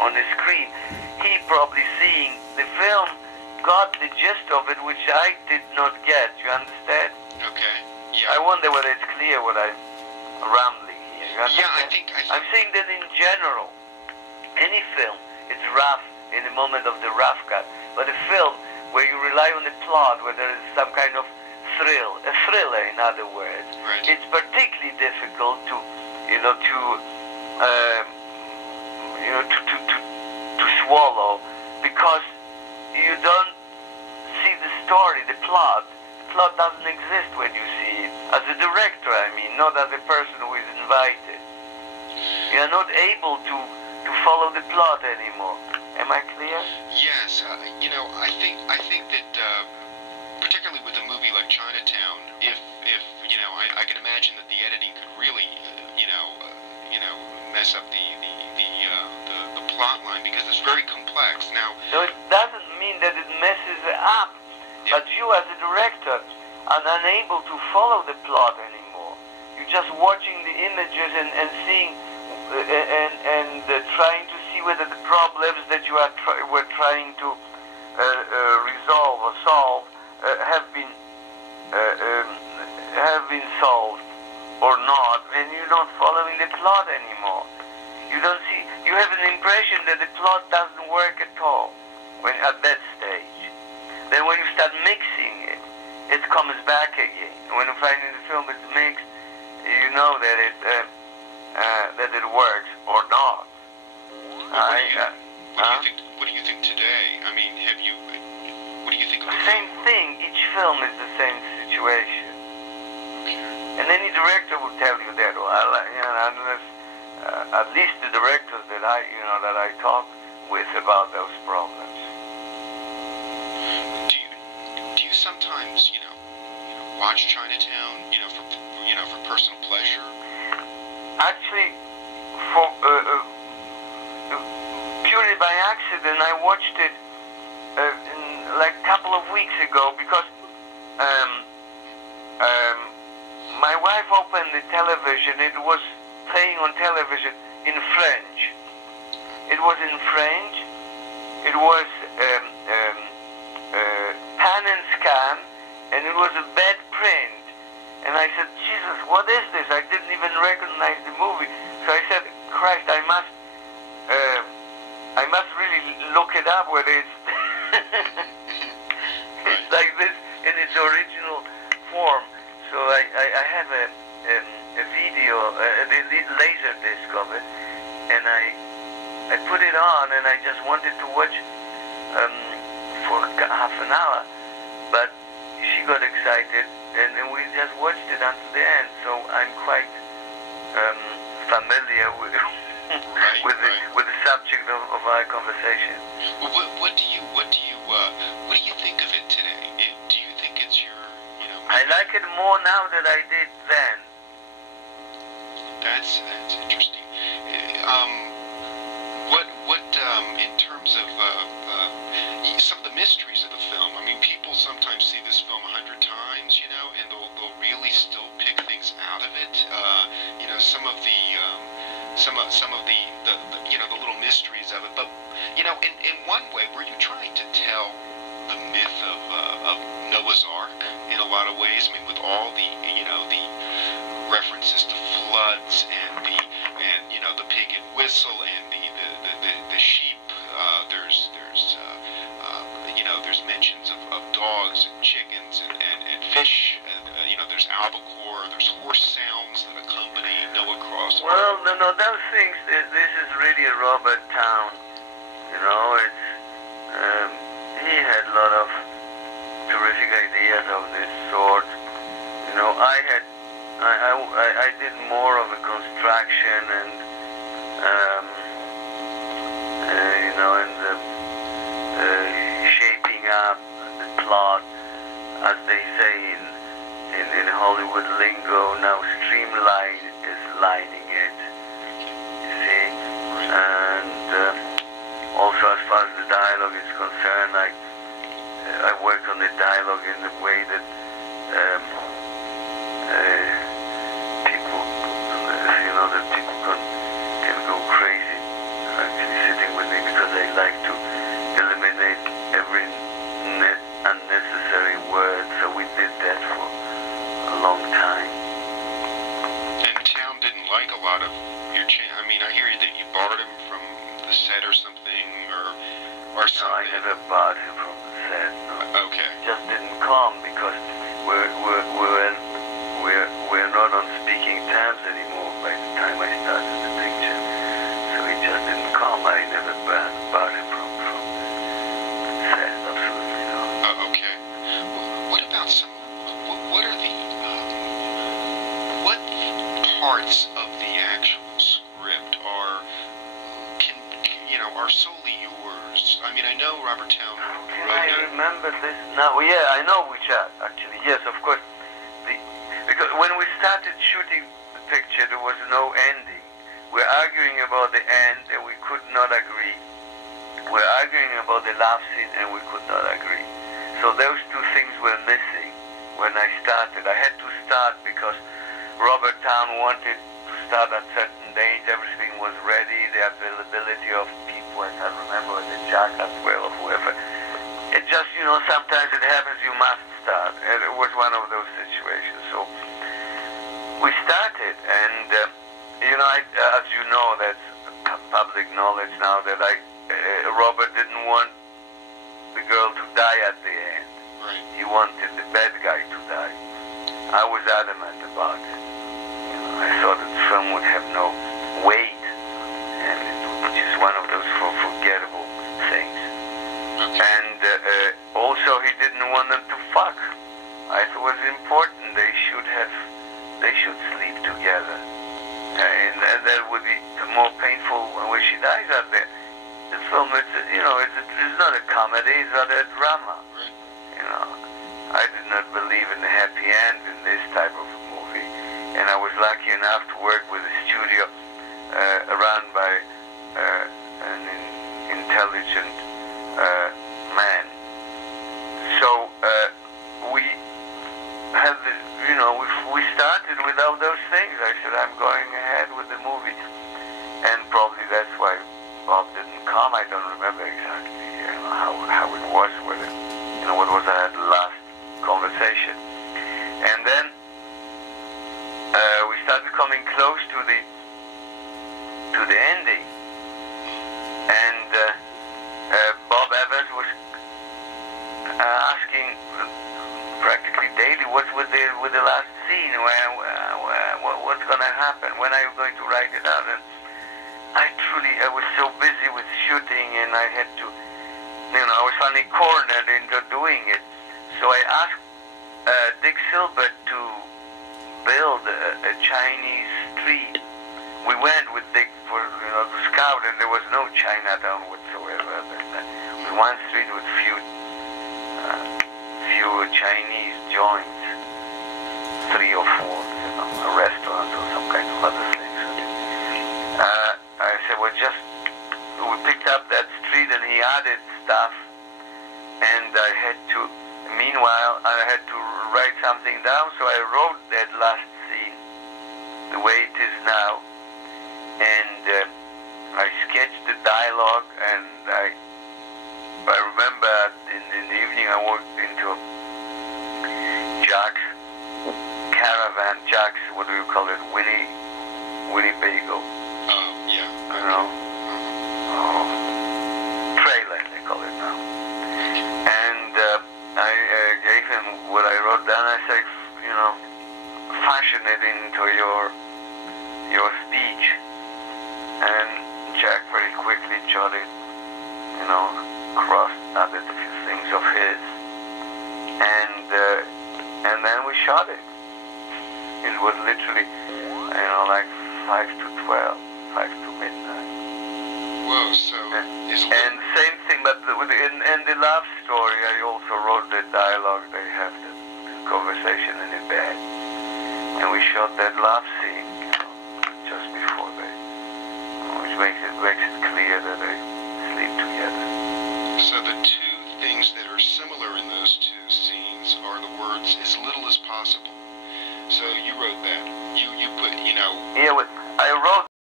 on the screen, he probably seeing the film got the gist of it, which I did not get. You understand? Okay. Yeah. I wonder whether it's clear what I'm rambling here. You understand? Yeah, I think I'm saying that in general, any film is rough in the moment of the rough cut, but a film where you rely on the plot, where there is some kind of thrill, a thriller, in other words, right. it's particularly difficult to swallow, because you don't see the story, the plot. The plot doesn't exist when you see it. As a director, I mean, not as a person who is invited. You are not able to follow the plot anymore. Am I clear? Yes. I think that particularly with a movie like Chinatown, if I can imagine that the editing could really mess up the plot line, because it's very complex. Now, so it doesn't mean that it messes it up, but you as a director are unable to follow the plot anymore. You're just watching the images and seeing and trying to see whether the problems that you were trying to resolve or solve have been solved or not, and you're not following the plot anymore. You don't see. You have an impression that the plot doesn't work at all when at that stage. Then when you start mixing it, it comes back again. When you find in the film it's mixed, you know that it works or not. What do you think today? I mean, what do you think of the same thing? Each film is the same situation. And any director will tell you that, unless at least the directors that I talk with about those problems. Do you sometimes watch Chinatown for personal pleasure? Actually, for purely by accident, I watched it like a couple of weeks ago, because my wife opened the television. It was playing on television in French. It was in French. It was pan and scan, and it was a bad print. And I said, Jesus, what is this? I didn't even recognize the movie. So I said, Christ, I must really look it up, whether it's it's like this in its original form. So I have a video, the laser disc of it, and I put it on, and I just wanted to watch for half an hour, but she got excited, and we just watched it until the end. So I'm quite familiar with the subject of our conversation. What do you think of it today? Do you think it's your I like it more now than I did then. That's interesting. What in terms of some of the mysteries of the film? I mean, people sometimes see this film 100 times, and they'll really still pick things out of it. Some of the little mysteries of it. But in one way, were you trying to tell the myth of Noah's Ark in a lot of ways? I mean, with all the references to floods and the pig and whistle and the sheep. There's mentions of dogs and chickens and fish. There's albacore. There's horse sounds that accompany Noah crossing. Well, no, those things. This is really a Robert town. It's he had a lot of terrific ideas of this sort. I did more of a construction and shaping up the plot, as they say in Hollywood lingo. Now streamline is lining it. You see, and also as far as the dialogue is concerned, I work on the dialogue in the way that people can go crazy. Actually, sitting with the I mean, I hear that you borrowed him from the set or something, or something. No, I never bought him from the set. No. Okay. Just didn't come because we're not on speaking terms anymore by the time I started the picture. So he just didn't come. I never bought him from the set. Absolutely not. Okay. Well, what about some? What are the what parts of the actual script are solely yours? I mean, I know Robert Town wrote I it. remember this now. Yeah, I know which are actually. Yes, of course. Because when we started shooting the picture, there was no ending. We're arguing about the end, and we could not agree. We're arguing about the love scene, and we could not agree. So those two things were missing when I started. I had to start because Robert Town wanted to start at certain date. Everything was ready. The availability of people, I can't remember, the Jack as well, or whoever. It just, sometimes it happens, you must start. And it was one of those situations. So we started, and, as you know, that's public knowledge now that Robert didn't want the girl to die at the end. Right. He wanted the bad guy to die. I was adamant about it. I thought that the film would have no weight, and it was just one of those forgettable things. Okay. And also, he didn't want them to fuck. I thought it was important. They should sleep together, and that would be more painful when she dies out there. The film, it's not a comedy. It's not a drama. Right. I did not believe in the happy end in this type of movie, and I was lucky enough to work with a studio run by an intelligent man. So we had we started without those things. I said, I'm going ahead with the movie, and probably that's why Bob didn't come. I don't remember exactly how it was with it. What was that last conversation? And then we started coming close to the ending, and Bob Evans was asking practically daily, what's with the last scene? What's going to happen? When are you going to write it out? And I was so busy with shooting, and I had to, I was finally cornered into doing it. So I asked Dick Silbert to build a Chinese street. We went with Dick for to scout, and there was no Chinatown whatsoever. There was one street with few Chinese joints, 3 or 4, a restaurant or some kind of other things. I said, we picked up that street, and he added stuff, and meanwhile, I had to write something down, so I wrote that last scene the way it is now, and I sketched the dialogue, and I remember in the evening I walked into Jack's caravan, Jack's, what do you call it, Winnebago. Yeah. Trailer, they call it now. And I gave him what I wrote down. I said, fashion it into your speech. And Jack very quickly jotted, added a few things of his. And then we shot it. It was literally, like 5 to 12, 5 to midnight. Whoa, so and same thing, but in the love story, I also wrote the dialogue. They have the conversation in the bed, and we shot that love scene, just before which makes it clear that they sleep together. So the two things that are similar in those two scenes are the words "as little as possible." So you wrote that. You put, Yeah, I wrote